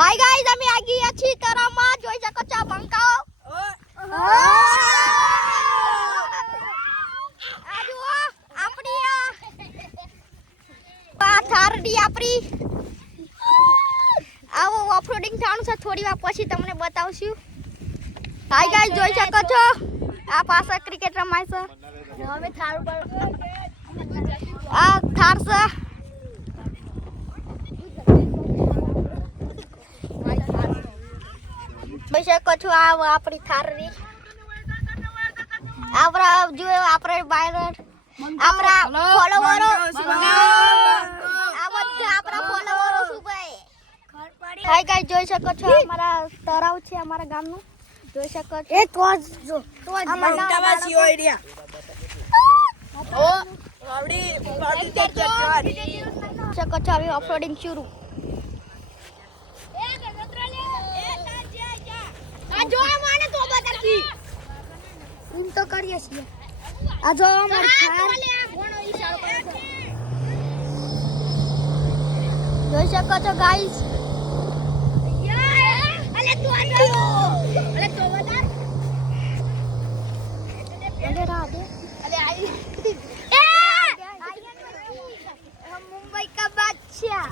hi guys અમે આ ગયા છીએ તરામાં જોઈ શકો છો બંકાઓ આ જુઓ આપણી આ થારડી આપણી આવો ઓફરોડિંગ થાણું છે થોડી વાર પછી તમને બતાવશું હાય ગાઈસ જોઈ શકો છો આ પાછા ક્રિકેટ રમાય છે હવે થાર ઉપર આ થાર છે જોઈ શકો છો આ આપણી થારની આપણા જો આપણે બાયર આપણા ફોલોવરો આ બધા આપણા ફોલોવરો શું ભાઈ હાય ગાઈસ જોઈ શકો છો અમારા તરાવ છે અમારા ગામનું જોઈ શકો છો એ તો જો તો મોટાવા સીઓ એરિયા ઓ વાવડી શકો છો હવે ઓફરોડિંગ શરૂ આ જો મને તો બતાકી એમ તો કરીએ છીએ આ જો અમાર થાર ઘણો ઈશારો કરે છે જોઈ શકો છો ગાઈસ અલે તું આ અલે તો બતા અલે રાધે અલે आई हम मुंबई का बादशाह